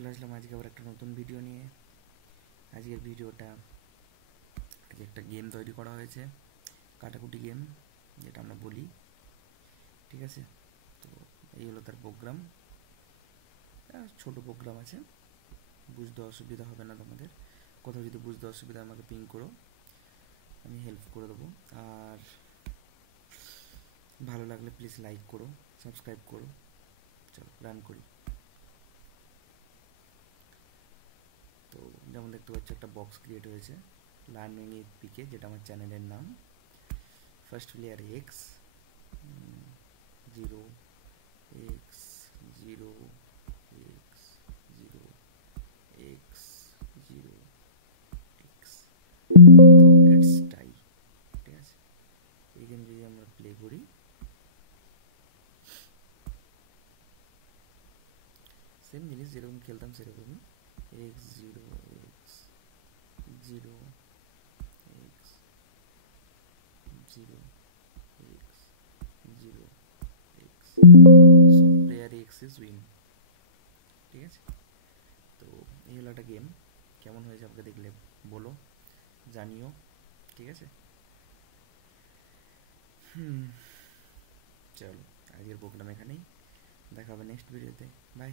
চলে আসলাম আজকে আবার একটা নতুন ভিডিও নিয়ে। আজকের ভিডিওটা আজকে একটা গেম তৈরি করা হয়েছে, কাটাকুটি গেম যেটা আমরা বলি, ঠিক আছে। তো এই হলো তার প্রোগ্রাম, ছোট প্রোগ্রাম আছে, বুঝতে অসুবিধা হবে না তোমাদের। কোথাও যদি বুঝতে অসুবিধা আমাকে পিং করো, আমি হেল্প করে দেবো। আর ভালো লাগলে প্লিজ লাইক করো, সাবস্ক্রাইব করো। চলো রান করি। তো যেমন দেখতে পাচ্ছ একটা বক্স ক্রিয়েট হয়েছে লার্নিং উইথ পিকে, যেটা আমার চ্যানেলের নাম। First player x 0 x 0 x 0 x 0 x। তো ইটস টাই, ঠিক আছে। এই গেম যদি আমরা প্লে করি, সেম জিনিস যেরকম খেলতাম সেরকমই, x 0 x 0 x 0 x 0 x। So player x is win, ঠিক আছে। তো এই হলো একটা গেম, কেমন হয়েছে আপনাকে দেখলে বলো, জানিও, ঠিক আছে। চলো আজকের প্রোগ্রাম এখানেই, দেখা হবে নেক্সট ভিডিওতে। বাই।